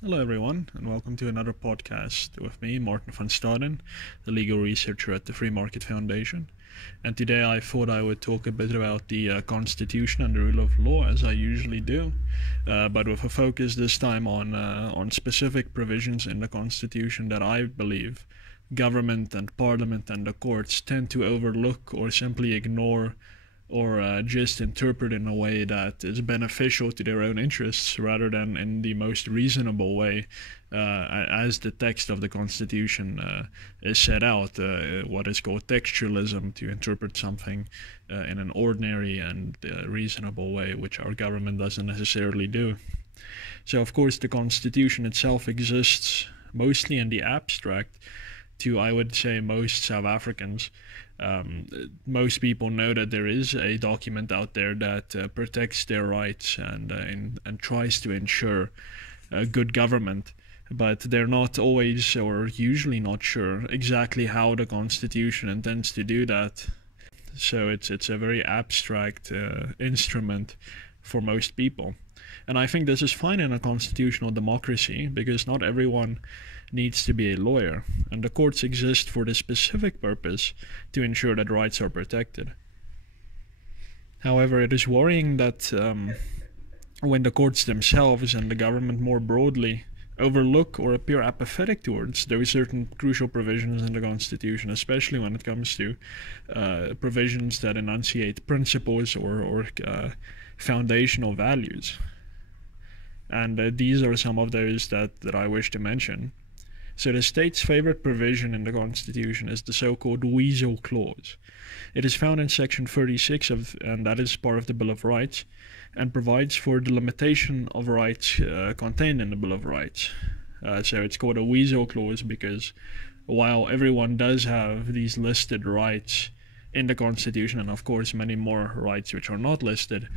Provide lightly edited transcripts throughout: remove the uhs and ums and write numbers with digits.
Hello, everyone, and welcome to another podcast with me, Martin van Staden, the legal researcher at the Free Market Foundation. And today I thought I would talk a bit about the Constitution and the rule of law, as I usually do, but with a focus this time on specific provisions in the Constitution that I believe government and parliament and the courts tend to overlook or simply ignore or just interpret in a way that is beneficial to their own interests rather than in the most reasonable way as the text of the Constitution is set out, what is called textualism, to interpret something in an ordinary and reasonable way, which our government doesn't necessarily do. So, of course, the Constitution itself exists mostly in the abstract to, I would say, most South Africans. Most people know that there is a document out there that protects their rights and tries to ensure good government, but they're not always or usually not sure exactly how the Constitution intends to do that. So it's a very abstract instrument for most people. And I think this is fine in a constitutional democracy because not everyone needs to be a lawyer, and the courts exist for the specific purpose to ensure that rights are protected. However, it is worrying that when the courts themselves and the government more broadly overlook or appear apathetic towards those certain crucial provisions in the Constitution, especially when it comes to provisions that enunciate principles or foundational values. And these are some of those that I wish to mention. So the state's favorite provision in the Constitution is the so-called Weasel Clause. It is found in Section 36 and that is part of the Bill of Rights, and provides for the limitation of rights contained in the Bill of Rights. So it's called a Weasel Clause because while everyone does have these listed rights in the Constitution, and of course many more rights which are not listed,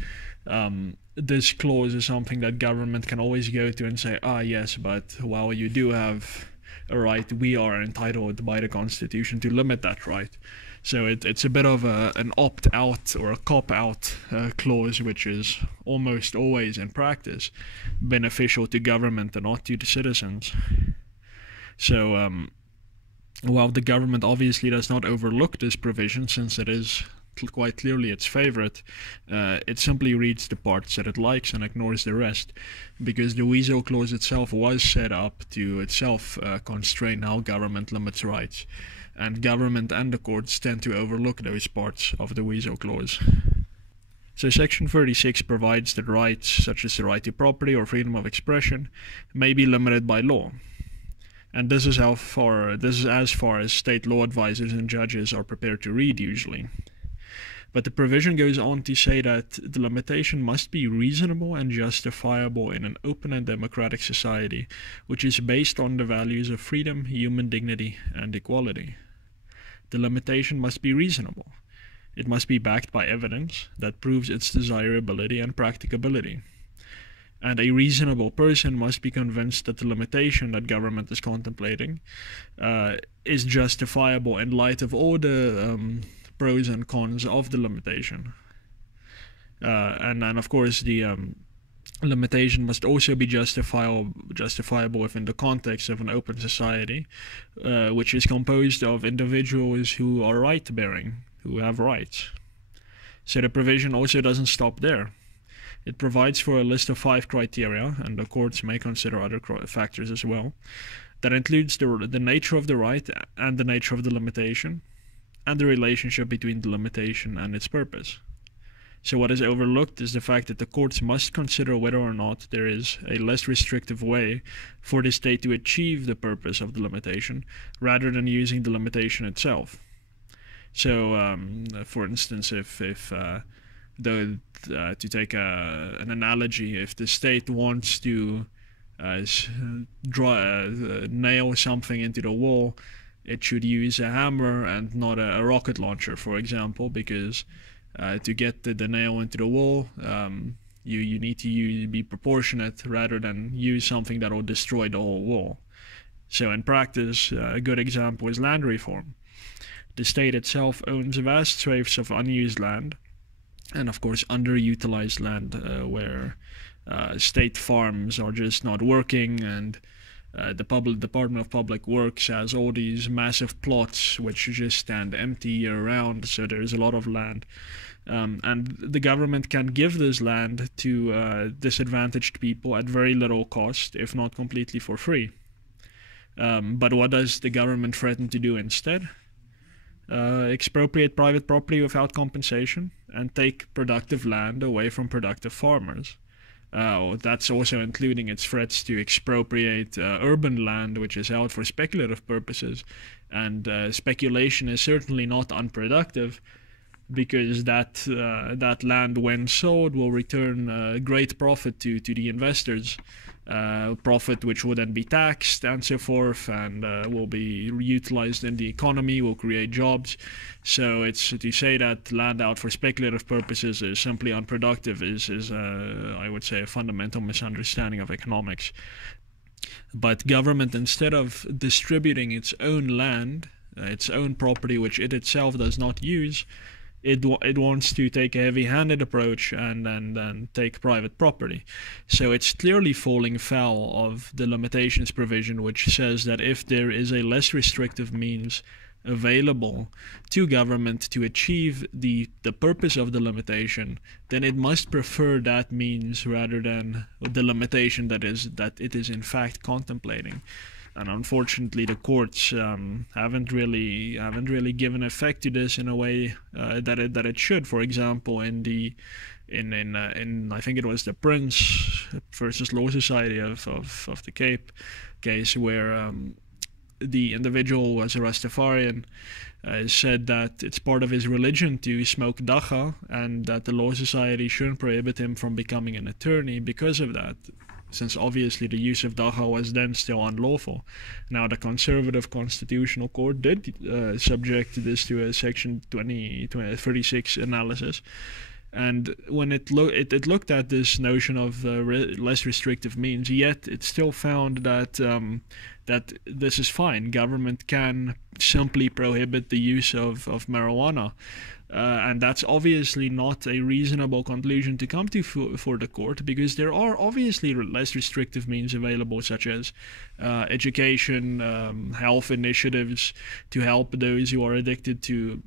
this clause is something that government can always go to and say, yes, but while you do have a right, we are entitled by the Constitution to limit that right. So it's a bit of an opt-out or a cop-out clause, which is almost always in practice beneficial to government and not to the citizens. So while the government obviously does not overlook this provision, since it is quite clearly its favorite, it simply reads the parts that it likes and ignores the rest, because the Weasel Clause itself was set up to itself constrain how government limits rights, and government and the courts tend to overlook those parts of the Weasel Clause. So Section 36 provides that rights, such as the right to property or freedom of expression, may be limited by law. And this is as far as state law advisors and judges are prepared to read usually. But the provision goes on to say that the limitation must be reasonable and justifiable in an open and democratic society, which is based on the values of freedom, human dignity, and equality. The limitation must be reasonable. It must be backed by evidence that proves its desirability and practicability. And a reasonable person must be convinced that the limitation that government is contemplating is justifiable in light of all the pros and cons of the limitation. And then, of course, the limitation must also be justifiable within the context of an open society, which is composed of individuals who are right-bearing, who have rights. So the provision also doesn't stop there. It provides for a list of 5 criteria, and the courts may consider other factors as well, that includes the nature of the right and the nature of the limitation, and the relationship between the limitation and its purpose. So what is overlooked is the fact that the courts must consider whether or not there is a less restrictive way for the state to achieve the purpose of the limitation, rather than using the limitation itself. So, for instance, to take an analogy, if the state wants to nail something into the wall, it should use a hammer and not a rocket launcher, for example, because to get the nail into the wall, you need to be proportionate rather than use something that will destroy the whole wall. So in practice, a good example is land reform. The state itself owns vast swathes of unused land, and of course underutilized land where state farms are just not working, and the Department of Public Works has all these massive plots which just stand empty year round, so there's a lot of land. And the government can give this land to disadvantaged people at very little cost, if not completely for free. But what does the government threaten to do instead? Expropriate private property without compensation and take productive land away from productive farmers. That's also including its threats to expropriate urban land, which is held for speculative purposes. And speculation is certainly not unproductive, because that land, when sold, will return great profit to the investors. Profit which will then be taxed and so forth, and will be utilized in the economy, will create jobs. So it's to say that land out for speculative purposes is simply unproductive is I would say, a fundamental misunderstanding of economics. But government, instead of distributing its own land, its own property which it itself does not use, it wants to take a heavy-handed approach and take private property. So it's clearly falling foul of the limitations provision, which says that if there is a less restrictive means available to government to achieve the purpose of the limitation, then it must prefer that means rather than the limitation that it is in fact contemplating. And unfortunately, the courts haven't really given effect to this in a way that it should. For example, in I think it was the Prince versus Law Society of the Cape case, where the individual who was a Rastafarian said that it's part of his religion to smoke dacha, and that the Law Society shouldn't prohibit him from becoming an attorney because of that, since obviously the use of dacha was then still unlawful. Now, the conservative constitutional court did subject this to a section 36 analysis, and when it looked at this notion of less restrictive means, yet it still found that that this is fine. Government can simply prohibit the use of marijuana. And that's obviously not a reasonable conclusion to come to for the court, because there are obviously less restrictive means available, such as education, health initiatives to help those who are addicted to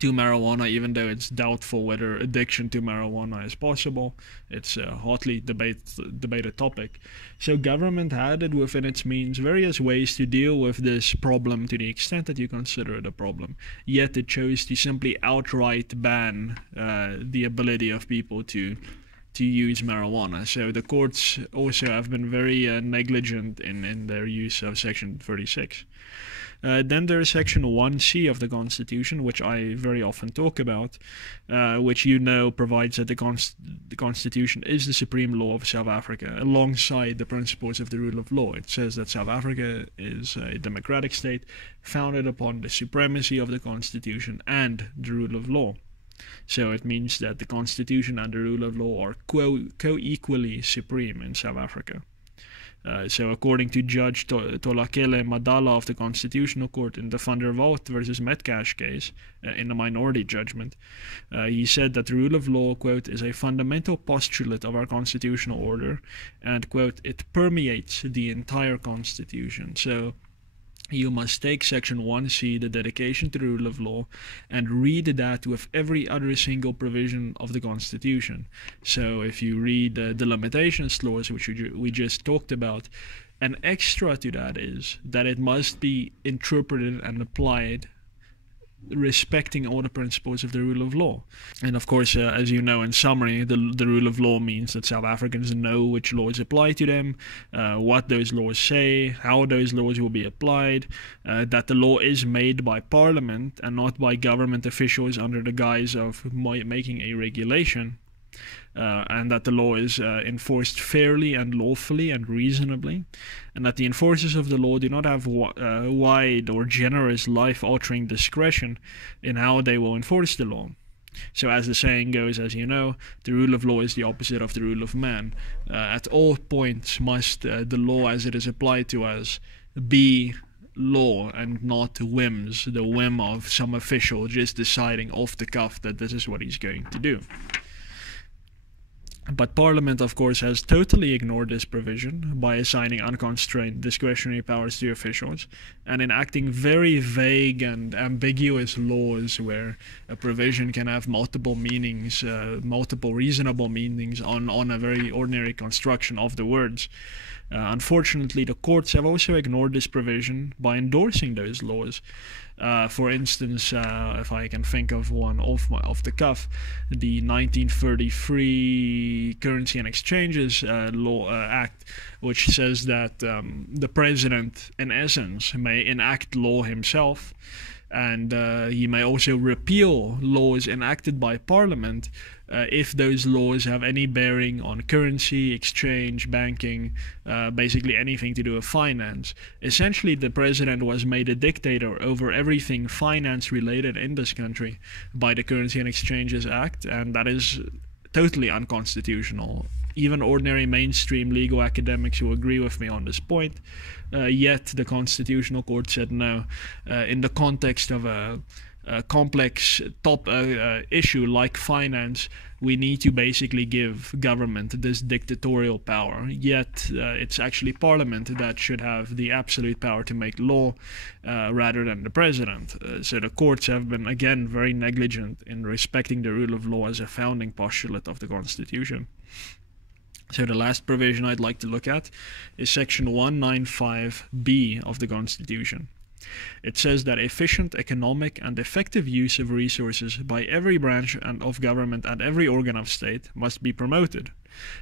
marijuana, even though it's doubtful whether addiction to marijuana is possible. It's a hotly debated topic. So government had it within its means various ways to deal with this problem, to the extent that you consider it a problem. Yet it chose to simply outright ban the ability of people to use marijuana. So the courts also have been very negligent in their use of Section 36. Then there is Section 1C of the Constitution, which I very often talk about, which provides that the Constitution is the supreme law of South Africa, alongside the principles of the rule of law. It says that South Africa is a democratic state founded upon the supremacy of the Constitution and the rule of law. So it means that the Constitution and the rule of law are co-equally supreme in South Africa. So according to Judge Tolakele Madala of the Constitutional Court in the Van der Walt versus Metcash case, in the minority judgment, he said that the rule of law, quote, is a fundamental postulate of our constitutional order, and, quote, it permeates the entire Constitution. So you must take Section 1C, the dedication to the rule of law, and read that with every other single provision of the Constitution. So if you read the limitations clause, which we just talked about, an extra to that is that it must be interpreted and applied respecting all the principles of the rule of law. And of course, as you know, in summary, the rule of law means that South Africans know which laws apply to them, what those laws say, how those laws will be applied, that the law is made by Parliament and not by government officials under the guise of making a regulation, and that the law is enforced fairly and lawfully and reasonably, and that the enforcers of the law do not have wide or generous life-altering discretion in how they will enforce the law. So as the saying goes, as you know, the rule of law is the opposite of the rule of man. At all points must the law as it is applied to us be law and not whims, the whim of some official just deciding off the cuff that this is what he's going to do. But Parliament, of course, has totally ignored this provision by assigning unconstrained discretionary powers to officials and enacting very vague and ambiguous laws where a provision can have multiple meanings, multiple reasonable meanings on a very ordinary construction of the words. Unfortunately, the courts have also ignored this provision by endorsing those laws. For instance, if I can think of one off the cuff, the 1933 Currency and Exchanges Act, which says that the president, in essence, may enact law himself, and he may also repeal laws enacted by Parliament if those laws have any bearing on currency, exchange, banking, basically anything to do with finance. Essentially, the president was made a dictator over everything finance related in this country by the Currency and Exchanges Act, and that is totally unconstitutional. Even ordinary mainstream legal academics will agree with me on this point. Yet the Constitutional Court said no. In the context of a complex issue like finance, we need to basically give government this dictatorial power. Yet it's actually Parliament that should have the absolute power to make law rather than the president. So the courts have been, again, very negligent in respecting the rule of law as a founding postulate of the Constitution. So the last provision I'd like to look at is Section 195B of the Constitution. It says that efficient, economic, and effective use of resources by every branch of government and every organ of state must be promoted.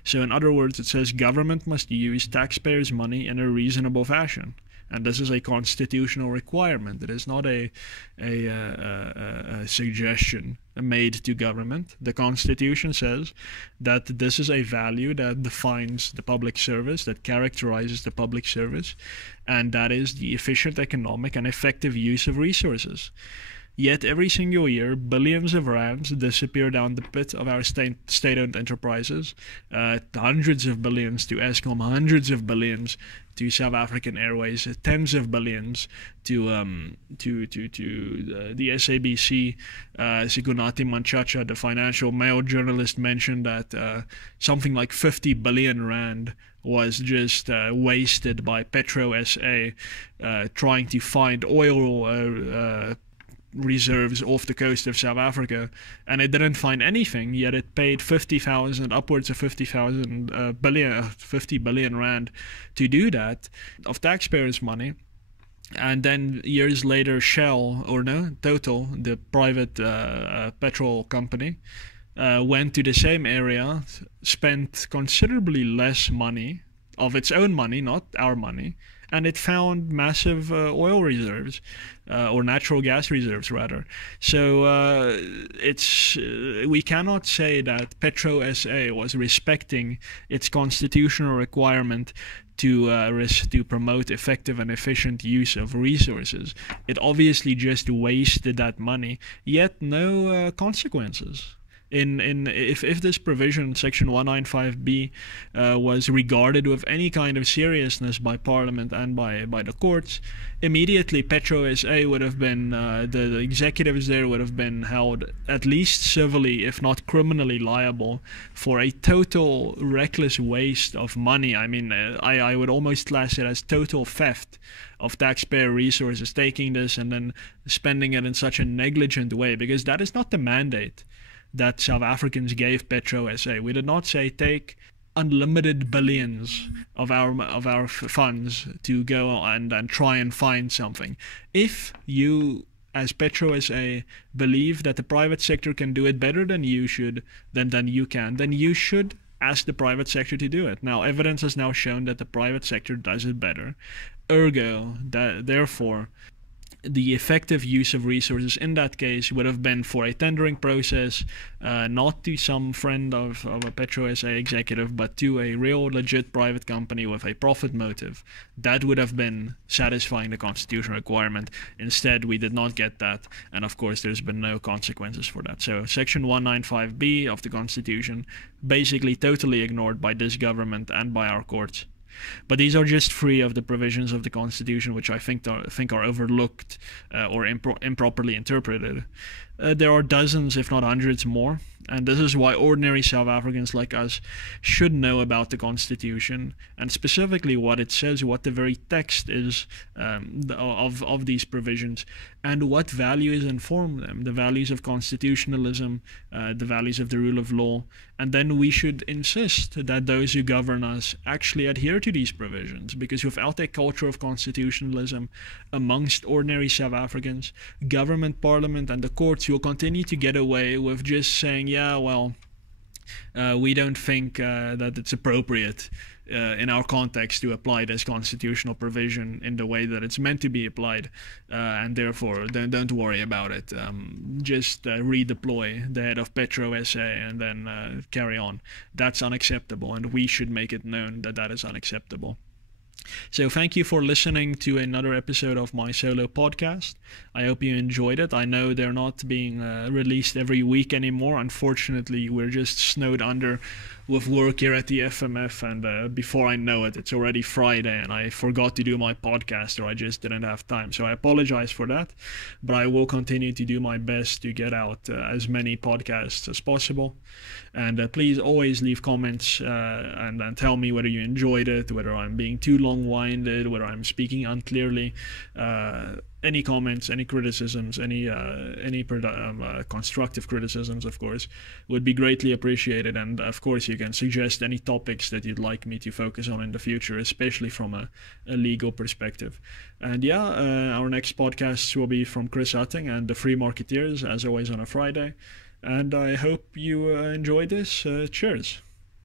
So in other words, it says government must use taxpayers' money in a reasonable fashion. And this is a constitutional requirement. It is not a suggestion made to government. The Constitution says that this is a value that defines the public service, that characterizes the public service, and that is the efficient, economic, and effective use of resources. Yet every single year, billions of rands disappear down the pit of our state-owned enterprises. Hundreds of billions to Eskom, hundreds of billions to South African Airways, tens of billions to the SABC. Sigunati Manchacha, the Financial Mail journalist, mentioned that something like 50 billion rand was just wasted by Petro SA trying to find oil reserves off the coast of South Africa, and it didn't find anything, yet it paid 50,000, upwards of 50 billion rand to do that, of taxpayers' money. And then years later, Total, the private petrol company, went to the same area, spent considerably less money, of its own money, not our money, and it found massive oil reserves, or natural gas reserves rather. So we cannot say that Petro SA was respecting its constitutional requirement to promote effective and efficient use of resources. It obviously just wasted that money, yet no consequences. If this provision, Section 195B, was regarded with any kind of seriousness by Parliament and by the courts, immediately Petro SA would have been, the executives there would have been held at least civilly, if not criminally liable, for a total reckless waste of money. I mean, I would almost class it as total theft of taxpayer resources, taking this and then spending it in such a negligent way, because that is not the mandate that South Africans gave Petro SA. We did not say take unlimited billions of our funds to go and try and find something. If you, as Petro SA, believe that the private sector can do it better than you should, then you should ask the private sector to do it. Now, evidence has now shown that the private sector does it better. Ergo, therefore, the effective use of resources in that case would have been for a tendering process, not to some friend of a Petro SA executive, but to a real legit private company with a profit motive. That would have been satisfying the constitutional requirement. Instead, we did not get that, and of course there's been no consequences for that. So Section 195B of the Constitution basically totally ignored by this government and by our courts. But these are just three of the provisions of the Constitution which I think are overlooked or improperly interpreted. there are dozens, if not hundreds more. And this is why ordinary South Africans like us should know about the Constitution, and specifically what it says, what the very text is of these provisions, and what values inform them, the values of constitutionalism, the values of the rule of law. And then we should insist that those who govern us actually adhere to these provisions, because without a culture of constitutionalism amongst ordinary South Africans, government, parliament, and the courts will continue to get away with just saying, yeah, well, we don't think that it's appropriate in our context to apply this constitutional provision in the way that it's meant to be applied, and therefore don't worry about it. Just redeploy the head of Petro SA and then carry on. That's unacceptable, and we should make it known that that is unacceptable. So thank you for listening to another episode of my solo podcast. I hope you enjoyed it. I know they're not being released every week anymore. Unfortunately, we're just snowed under with work here at the FMF, and before I know it, it's already Friday and I forgot to do my podcast, or I just didn't have time. So I apologize for that, but I will continue to do my best to get out as many podcasts as possible. And please always leave comments and tell me whether you enjoyed it, whether I'm being too long-winded, whether I'm speaking unclearly. Any comments, any criticisms, any constructive criticisms, of course, would be greatly appreciated. And of course, you can suggest any topics that you'd like me to focus on in the future, especially from a legal perspective. And yeah, our next podcasts will be from Chris Hutting and the Free Marketeers, as always on a Friday. And I hope you enjoyed this. Cheers.